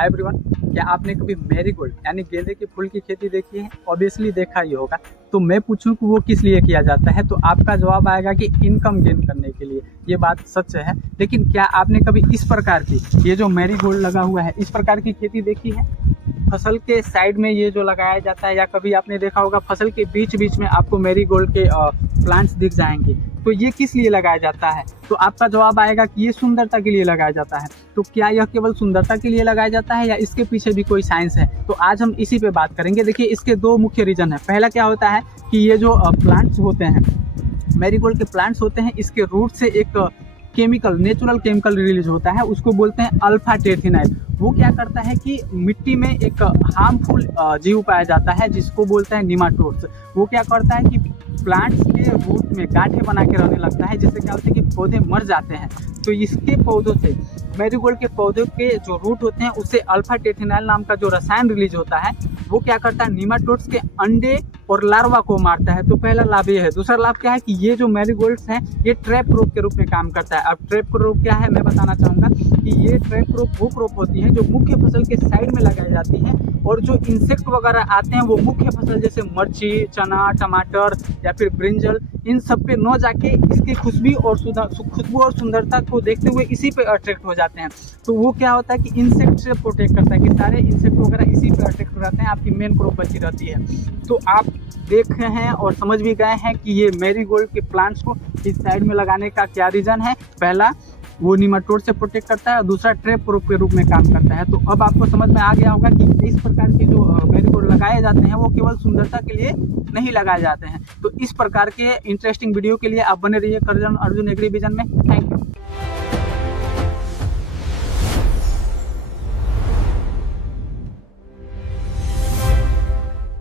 Hi everyone, क्या आपने कभी मैरीगोल्ड यानी गेंदे के फूल की खेती देखी है? ऑब्वियसली देखा ही होगा। तो मैं पूछूं कि वो किस लिए किया जाता है, तो आपका जवाब आएगा कि इनकम गेन करने के लिए। ये बात सच है, लेकिन क्या आपने कभी इस प्रकार की, ये जो मैरीगोल्ड लगा हुआ है, इस प्रकार की खेती देखी है? फसल के साइड में ये जो लगाया जाता है, या कभी आपने देखा होगा फसल के बीच बीच में आपको मैरीगोल्ड के प्लांट्स दिख जाएंगे। तो ये किस लिए लगाया जाता है? तो आपका जवाब आएगा कि ये सुंदरता के लिए लगाया जाता है। तो क्या यह केवल सुंदरता के लिए लगाया जाता है या इसके पीछे भी कोई साइंस है? तो आज हम इसी पे बात करेंगे। देखिए, इसके दो मुख्य रीजन है। पहला क्या होता है कि ये जो प्लांट्स होते हैं, मैरीगोल्ड के प्लांट्स होते हैं, इसके रूट से एक केमिकल, नेचुरल केमिकल रिलीज होता है, उसको बोलते हैं अल्फा टेरेथिनाइल। वो क्या करता है कि मिट्टी में एक हार्मफुल जीव पाया जाता है जिसको बोलते हैं निमाटोड्स। वो क्या करता है कि प्लांट्स के रूट में गांठें बना के रहने लगता है, जिससे क्या होता है कि पौधे मर जाते हैं। तो इसके पौधों से, मैरीगोल्ड के पौधों के जो रूट होते हैं, उससे अल्फा टेरेथिनाइल नाम का जो रसायन रिलीज होता है, वो क्या करता है, निमाटोड्स के अंडे और लार्वा को मारता है। तो पहला लाभ ये है। दूसरा लाभ क्या है कि ये जो मैरीगोल्ड्स हैं, ये ट्रैप क्रॉप के रूप में काम करता है। अब ट्रैप क्रॉप क्या है मैं बताना चाहूँगा कि ये ट्रैप क्रॉप वो क्रॉप होती हैं जो मुख्य फसल के साइड में लगाई जाती हैं, और जो इंसेक्ट वगैरह आते हैं वो मुख्य फसल जैसे मिर्ची, चना, टमाटर या फिर ब्रिंजल, इन सब पे न जाके इसकी खुशबू और सुंदरता को देखते हुए इसी पे अट्रैक्ट हो जाते हैं। तो वो क्या होता है कि इंसेक्ट से प्रोटेक्ट करता है, कि सारे इंसेक्ट वगैरह इसी पे अट्रैक्ट हो जाते हैं, आपकी मेन क्रॉप बची रहती है। तो आप देख रहे हैं और समझ भी गए हैं कि ये मैरीगोल्ड के प्लांट्स को इस साइड में लगाने का क्या रीजन है। पहला, वो निमाटोड से प्रोटेक्ट करता है, और दूसरा ट्रैप क्रॉप के रूप में काम करता है। तो अब आपको समझ में आ गया होगा कि इस प्रकार के जो मैरीगोल्ड लगाए जाते हैं वो केवल सुंदरता के लिए नहीं लगाए जाते हैं। तो इस प्रकार के इंटरेस्टिंग वीडियो के लिए आप बने रहिए करजन अर्जुन एग्री विजन में। Thank you.